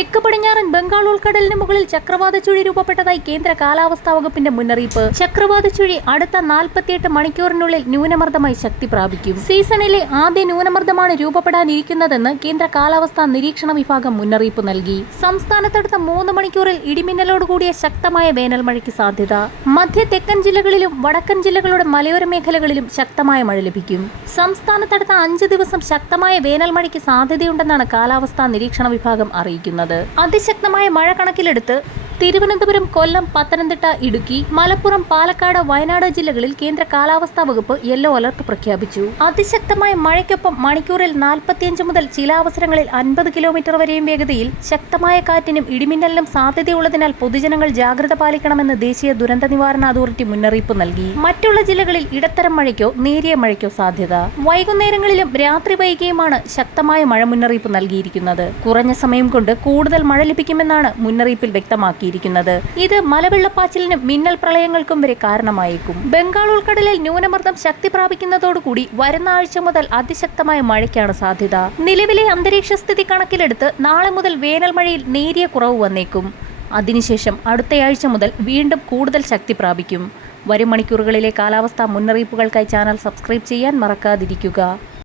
തെക്ക് പടിഞ്ഞാറൻ ബംഗാൾ ഉൾക്കടലിന് മുകളിൽ ചക്രവാത ചുഴി രൂപപ്പെട്ടതായി കേന്ദ്ര കാലാവസ്ഥാ വകുപ്പിന്റെ മുന്നറിയിപ്പ്. ചക്രവാത ചുഴി അടുത്ത 48 മണിക്കൂറിനുള്ളിൽ ന്യൂനമർദ്ദമായി ശക്തി പ്രാപിക്കും. സീസണിലെ ആദ്യ ന്യൂനമർദ്ദമാണ് രൂപപ്പെടാനിരിക്കുന്നതെന്ന് കേന്ദ്ര കാലാവസ്ഥാ നിരീക്ഷണ വിഭാഗം മുന്നറിയിപ്പ് നൽകി. സംസ്ഥാനത്തടുത്ത 3 മണിക്കൂറിൽ ഇടിമിന്നലോടുകൂടിയ ശക്തമായ വേനൽ മഴയ്ക്ക് സാധ്യത. മധ്യ തെക്കൻ ജില്ലകളിലും വടക്കൻ ജില്ലകളുടെ മലയോര മേഖലകളിലും ശക്തമായ മഴ ലഭിക്കും. സംസ്ഥാനത്തടുത്ത 5 ദിവസം ശക്തമായ വേനൽ മഴയ്ക്ക് സാധ്യതയുണ്ടെന്നാണ് കാലാവസ്ഥാ നിരീക്ഷണ വിഭാഗം അറിയിക്കുന്നത്. അതിശക്തമായ മഴ കണക്കിലെടുത്ത് തിരുവനന്തപുരം, കൊല്ലം, പത്തനംതിട്ട, ഇടുക്കി, മലപ്പുറം, പാലക്കാട്, വയനാട് ജില്ലകളിൽ കേന്ദ്ര കാലാവസ്ഥാ വകുപ്പ് യെല്ലോ അലർട്ട് പ്രഖ്യാപിച്ചു. അതിശക്തമായ മഴയ്ക്കൊപ്പം മണിക്കൂറിൽ 45 മുതൽ ചില അവസരങ്ങളിൽ 50 കിലോമീറ്റർ വരെയും വേഗതയിൽ ശക്തമായ കാറ്റിനും ഇടിമിന്നലിനും സാധ്യതയുള്ളതിനാൽ പൊതുജനങ്ങൾ ജാഗ്രത പാലിക്കണമെന്ന് ദേശീയ ദുരന്ത നിവാരണ അതോറിറ്റി മുന്നറിയിപ്പ് നൽകി. മറ്റുള്ള ജില്ലകളിൽ ഇടത്തരം മഴയ്ക്കോ നേരിയ മഴയ്ക്കോ സാധ്യത. വൈകുന്നേരങ്ങളിലും രാത്രി വൈകിയുമാണ് ശക്തമായ മഴ മുന്നറിയിപ്പ് നൽകിയിരിക്കുന്നത്. കുറഞ്ഞ സമയം കൊണ്ട് കൂടുതൽ മഴ ലഭിക്കുമെന്നാണ് മുന്നറിയിപ്പിൽ വ്യക്തമാക്കി. ഇത് മലവെള്ളപ്പാച്ചിലിനും മിന്നൽ പ്രളയങ്ങൾക്കും വരെ കാരണമായേക്കും. ബംഗാൾ ഉൾക്കടലിൽ ന്യൂനമർദ്ദം ശക്തി പ്രാപിക്കുന്നതോടുകൂടി വരുന്ന ആഴ്ച മുതൽ അതിശക്തമായ മഴയ്ക്കാണ് സാധ്യത. നിലവിലെ അന്തരീക്ഷ സ്ഥിതി കണക്കിലെടുത്ത് നാളെ മുതൽ വേനൽ മഴയിൽ നേരിയ കുറവ് വന്നേക്കും. അതിനുശേഷം അടുത്തയാഴ്ച മുതൽ വീണ്ടും കൂടുതൽ ശക്തി പ്രാപിക്കും. വരും മണിക്കൂറുകളിലെ കാലാവസ്ഥാ മുന്നറിയിപ്പുകൾക്കായി ചാനൽ സബ്സ്ക്രൈബ് ചെയ്യാൻ മറക്കാതിരിക്കുക.